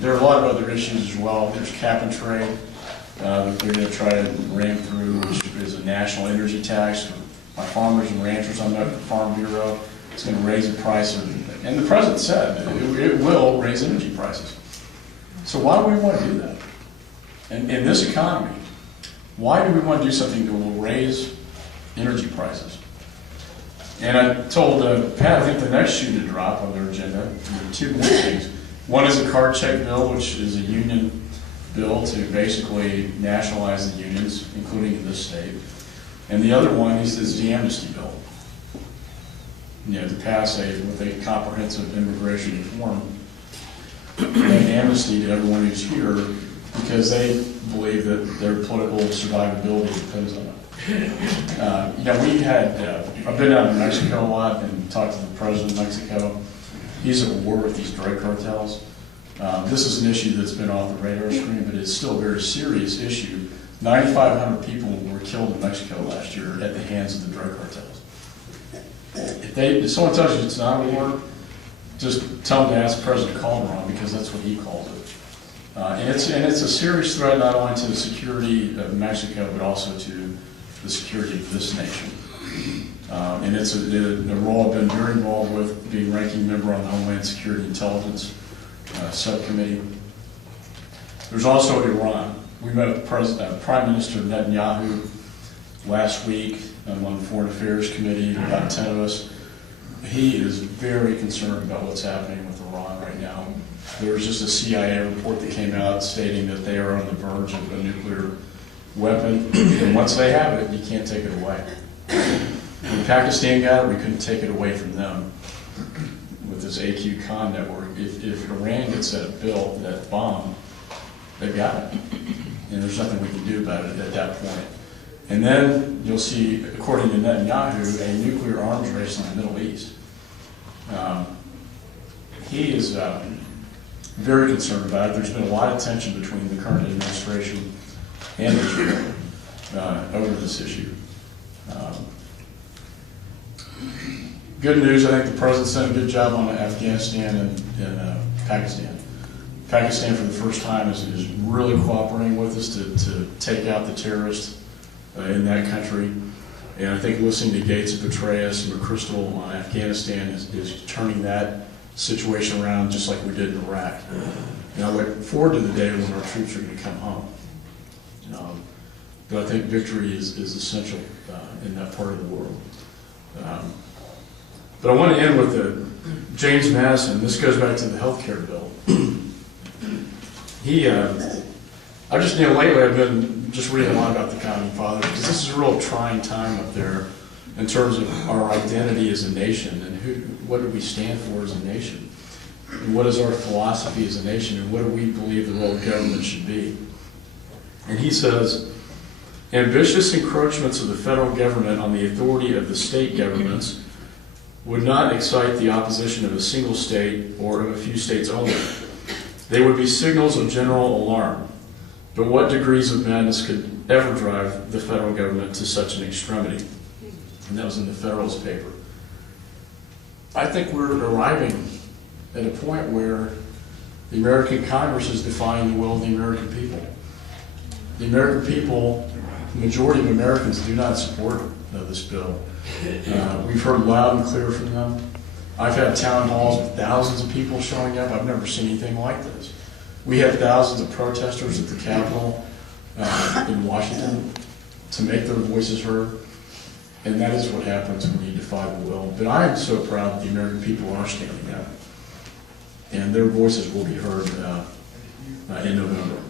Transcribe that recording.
There are a lot of other issues as well. There's cap and trade that they're going to try to ram through, which is a national energy tax for my farmers and ranchers on the Farm Bureau. It's going to raise the price of, and the president said it will raise energy prices. So why do we want to do that? And in this economy, why do we want to do something that will raise energy prices? And I told Pat, I think the next shoe to drop on their agenda, there are two more things. One is a card check bill, which is a union bill to basically nationalize the unions, including in this state. And the other one is the amnesty bill. You know, to pass with a comprehensive immigration reform and amnesty to everyone who's here, because they believe that their political survivability depends on it. You know, we had, I've been out in Mexico a lot and talked to the president of Mexico. He's at war with these drug cartels. This is an issue that's been off the radar screen, but it's still a very serious issue. 9,500 people were killed in Mexico last year at the hands of the drug cartels. If someone tells you it's not a war, just tell them to ask President Calderon, because that's what he calls it. And it's a serious threat not only to the security of Mexico, but also to the security of this nation. And it's a role I've been very involved with, being ranking member on the Homeland Security Intelligence Subcommittee. There's also Iran. We met with Prime Minister Netanyahu last week on the Foreign Affairs Committee, about 10 of us. He is very concerned about what's happening with Iran right now. There was just a CIA report that came out stating that they are on the verge of a nuclear weapon, and once they have it, you can't take it away. When Pakistan got it, we couldn't take it away from them with this AQ-CON network. If Iran gets that bill, that bomb, they've got it. And there's nothing we can do about it at that point. And then you'll see, according to Netanyahu, a nuclear arms race in the Middle East. He is very concerned about it. There's been a lot of tension between the current administration and Israel over this issue. Good news, I think the president's done a good job on Afghanistan and Pakistan. Pakistan, for the first time, is really cooperating with us to take out the terrorists in that country. And I think listening to Gates of Petraeus and McChrystal on Afghanistan is turning that situation around, just like we did in Iraq. And I look forward to the day when our troops are going to come home. But I think victory is essential in that part of the world. But I want to end with James Madison. This goes back to the health care bill. Lately I've been just reading a lot about the Founding Fathers, because this is a real trying time up there in terms of our identity as a nation, and what do we stand for as a nation, and what is our philosophy as a nation, and what do we believe the role of government should be. And he says, ambitious encroachments of the federal government on the authority of the state governments would not excite the opposition of a single state or of a few states only. They would be signals of general alarm. But what degrees of madness could ever drive the federal government to such an extremity? And that was in the Federalist paper. I think we're arriving at a point where the American Congress is defying the will of the American people. The American people, the majority of Americans, do not support this bill. We've heard loud and clear from them. I've had town halls with thousands of people showing up. I've never seen anything like this. We had thousands of protesters at the Capitol in Washington to make their voices heard. And that is what happens when you defy the will. But I am so proud that the American people are standing up. And their voices will be heard in November.